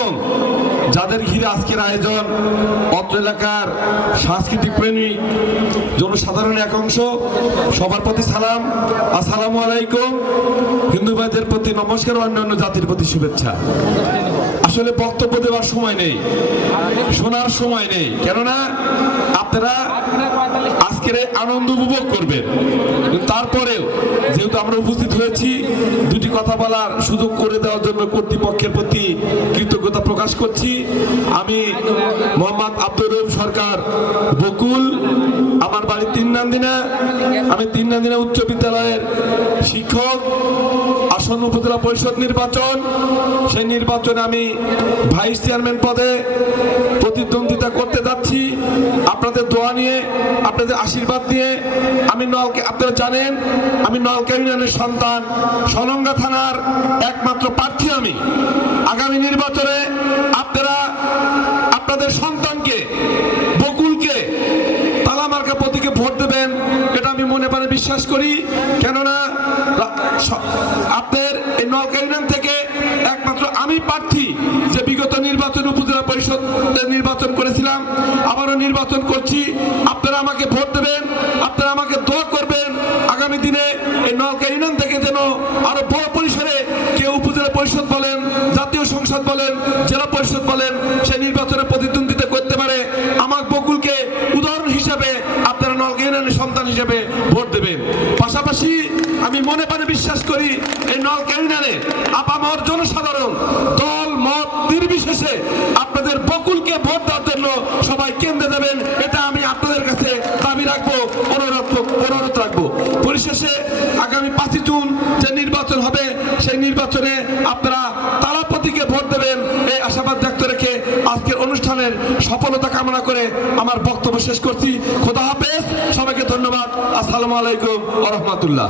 এবং যাদের ঘিরে আজকের আয়োজন, অত্র এলাকার সাংস্কৃতিক প্রেমী জনসাধারণের এক অংশ, সবার প্রতি সালাম, আসসালামু আলাইকুম। হিন্দু ভাইদের প্রতি নমস্কার, অন্যান্য জাতির প্রতি শুভেচ্ছা। আসলে বক্তব্য দেওয়ার সময় নেই, শোনার সময় নেই, কেননা আপনারা আজকের আনন্দ উপভোগ করবেন। তারপরেও যেহেতু আমরা উপস্থিত হয়েছি, দুটি কথা বলার সুযোগ করে দেওয়ার জন্য কর্তৃপক্ষের প্রতি কৃতজ্ঞতা প্রকাশ করছি। আমি মোহাম্মদ আব্দুর রউফ সরকার বকুল, আমার বাড়ি তিননান্দিনা। আমি তিননান্দিনা উচ্চ বিদ্যালয়ের শিক্ষক। আসন্ন উপজেলা পরিষদ নির্বাচন, সেই নির্বাচনে আমি ভাইস চেয়ারম্যান পদে প্রতিদ্বন্দ্বিতা করতে যাচ্ছি। আপনাদের দোয়া নিয়ে, আপনাদের আশীর্বাদ নিয়ে। আমি আপনারা জানেন আমি নলকা ইউনিয়নের সন্তান, সলঙ্গা থানার একমাত্র প্রার্থী আমি। আগামী নির্বাচনে আপনারা আপনাদের সন্তানকে, বকুলকে তালা মার্কা প্রতীকে ভোট দেবেন, এটা আমি মনে প্রাণে বিশ্বাস করি। কেননা আপনাদের এই নলকা ইউনিয়ন থেকে একমাত্র আমি প্রার্থী যে বিগত নির্বাচন উপজেলা পরিষদ নির্বাচন করেছিলাম, আবারও নির্বাচন করছি। আপনারা আমাকে ভোট দেবেন, আপনারা আমাকে দোয়া করবেন। আগামী দিনে এই নলকা ইউনিয়ন থেকে যেন আরো বড় পরিসরে কেউ উপজেলা পরিষদ বলেন, জাতীয় সংসদ বলেন, জেলা পরিষদ বলেন, সেই নির্বাচনে প্রতিদ্বন্দ্বিতা করতে পারে। আমার বকুলকে উদাহরণ হিসাবে আপনারা নলকা ইউনিয়নের সন্তান হিসেবে ভোট দেবেন। পাশাপাশি আমি মনে প্রাণে বিশ্বাস করি এই নলকা ইউনিয়নে আপামর জনসাধারণ দল মত নির্বিশেষে আপনাদের বকুলকে ভোট দেওয়ার জন্য সবাই কেন্দ্রে দেবেন, এটা আমি আপনাদের কাছে দাবি রাখবো, অনুরোধ রাখবো। পরিশেষে আগামী 5 জুন যে নির্বাচন হবে, সেই নির্বাচনে আপনারা তালা প্রতীকে ভোট দেবেন, এই আশাবাদ ব্যক্ত রেখে আজকের অনুষ্ঠানের সফলতা কামনা করে আমার বক্তব্য শেষ করছি। খোদা হাফেজ, সবাইকে ধন্যবাদ। আসসালামু আলাইকুম ওয়া রাহমাতুল্লাহ।